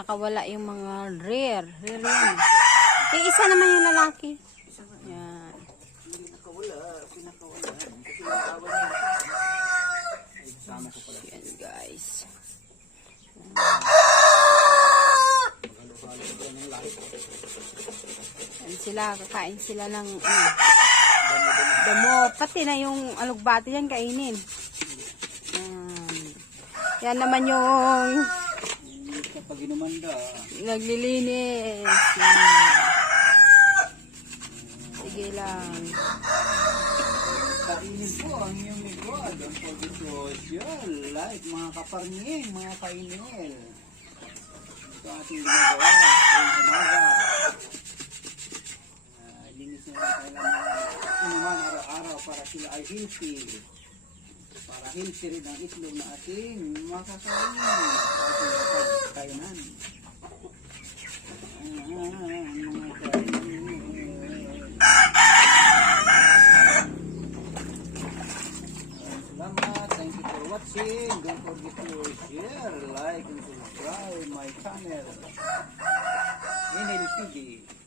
nakawala yung mga rare. Rare yan. Eh, isa naman yung lalaki. Yan. Hindi nakawala, pinakawala. Yan, guys. Yan sila, kakain sila ng ano, damo. Pati na yung alugbati yan, kainin. Yan. Naman yung pag inumanda. naglilinis. Yan. Sige lang. Kainin po ang iyong likod. Ang pag-social. Like mga kaparnging, mga kainil. Ito ang ating ginagawa. Yung umaga. Ah, linis na lang kailangan inuman araw-araw para sila ay healthy. Para healthy rin ang itlog na ating makakain. Mga kainil. Salamat. Thank you for watching. Don't forget to share, like, and subscribe my channel. Inel TV.